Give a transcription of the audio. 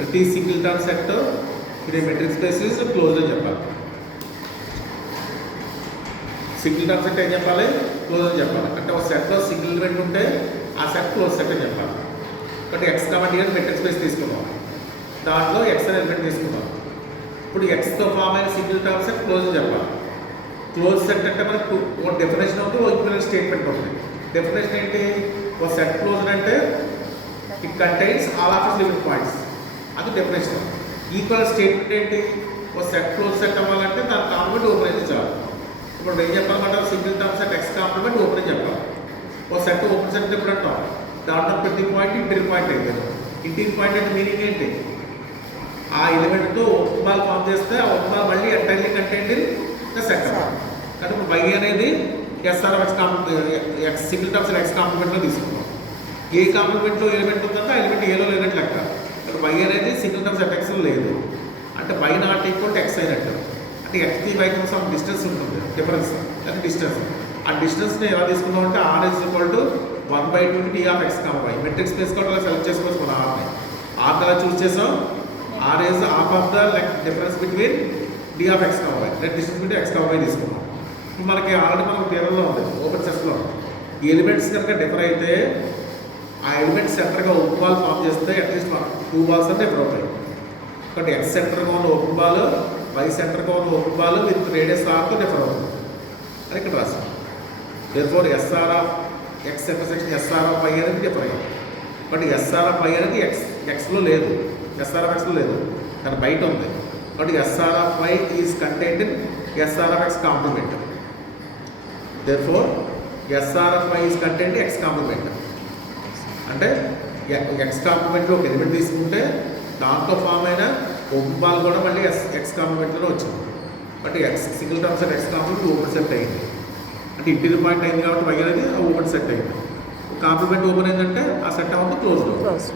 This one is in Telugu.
ప్రతి సింగిల్ టర్మ్ సెట్ ఇది మెట్రిక్ స్పేస్ ఇస్ క్లోజ్ అని చెప్పాలి. సింగిల్ టర్మ్ సెట్ ఏం చెప్పాలి? క్లోజ్ అని చెప్పాలి. అంటే ఒక సెట్లో సింగిల్ ఎలిమెంట్ ఉంటే ఆ సెట్ క్లోజ్ సెట్ అని చెప్పాలి. బట్ ఎక్స్ కాబట్టి మెట్రిక్ స్పేస్ తీసుకున్నాం, దాంట్లో ఎక్స్ అనే ఎలిమెంట్ తీసుకున్నాం. ఇప్పుడు ఎక్స్తో ఫామ్ అయిన సింగిల్ టర్మ్ సెట్ క్లోజ్ అని చెప్పాలి. క్లోజ్ సెట్ అంటే మనకు ఒక డెఫినేషన్ ఉంది, ఒక ఈక్వలెంట్ స్టేట్మెంట్ ఉంది. డెఫినేషన్ ఏంటి? ఒక సెట్ క్లోజ్ అంటే it contains all of it's limit points, అది డెఫినేషన్. ఈక్వలెంట్ స్టేట్మెంట్ ఏంటి? ఒక సెట్ క్లోజ్ సెట్ అవ్వాలంటే దాని కాంప్లిమెంట్ ఓపెన్ అయితే చాలు. ఇప్పుడు ఏం చెప్పాలంటే single term set X complement open అని చెప్పాలి. ఒక సెట్ ఓపెన్ సెట్ ఎప్పుడు అంటాం? దాంట్లో ప్రతి పాయింట్ ఇంటీరియర్ పాయింట్ అయిపోయింది. ఇంటీరియర్ పాయింట్ అంటే మీనింగ్ ఏంటి? ఆ ఎలిమెంట్తో ఉపమాలు ఫామ్ చేస్తే ఆ ఉపమాలు మళ్ళీ entirely contained in the set అవ్వాలి. కానీ ఇప్పుడు వై అనేది SRF X single term set X కాంప్లిమెంట్లో తీసుకుంటాం. ఏ కాంప్లిమెంట్లో ఎలిమెంట్ ఉందంటే ఆ ఎలిమెంట్ ఏలో లేనట్టు లెక్క. ఇక్కడ వై అనేది సింగిల్ టర్మ్ సెట్ ఎక్స్లో లేదు అంటే Y not equal to X అయినట్టు. అంటే ఎక్స్కి వైకి సమ్ డిస్టెన్స్ ఉంటుంది, డిఫరెన్స్ అది డిస్టెన్స్. ఆ డిస్టెన్స్ని ఎలా తీసుకుందాం అంటే R is equal to 1/2 T of X comma Y. Metric space కూడా అలా సెలెక్ట్ చేసుకోవచ్చు మన ఆర్ని. ఆర్ ఎలా చూస్ చేసాం? R is half of the difference between D of X comma Y, let distance between X comma Y తీసుకున్నాం. ఇప్పుడు మనకి ఆల్రెడీ మనకు టేబుల్లో ఉంది, ఓపెన్ సెస్లో ఈ ఎలిమెంట్స్ కనుక డిఫర్ అయితే ఆ ఎలిమెంట్స్ సెంటర్గా ఓపెన్ బాల్ ఫామ్ చేస్తే అట్లీస్ట్ 2 బాల్స్ అంటే డిఫర్ అవుతాయి. కాబట్టి ఎక్స్ సెంటర్గా ఉన్న ఓపెన్ బాల్, వై సెంటర్గా ఉన్న ఓపెన్ బాల్ విత్ రేడియస్ ఆర్తో డిఫర్ అవుతుంది అని ఇక్కడ రాసాం. Therefore SR of X intersection SR of Y అనేది డిఫర్ అయ్యింది. బట్ ఎస్ఆర్ ఆఫ్ వై అనేది ఎక్స్లో లేదు, ఎస్ఆర్ ఆఫ్ ఎక్స్లో లేదు, కానీ బయట ఉంది. But SR of Y is contained in SR of X complement. Therefore SR of Y is contained X complement. అంటే ఎక్స్ కాంప్లిమెంట్లో ఒక ఎలిమెంట్ తీసుకుంటే దాంట్లో ఫామ్ అయిన ఓపెన్ బాల్ కూడా మళ్ళీ ఎక్స్ కాంప్లిమెంట్లోనే వచ్చింది. But X single term set X complement open set అయింది. అంటే ఇంటీరియర్ పాయింట్ అయింది కాబట్టి వై అనేది ఓపెన్ సెట్ అయింది. కాంప్లిమెంట్ ఓపెన్ అయిందంటే ఆ సెట్ అవ్వడం క్లోజ్.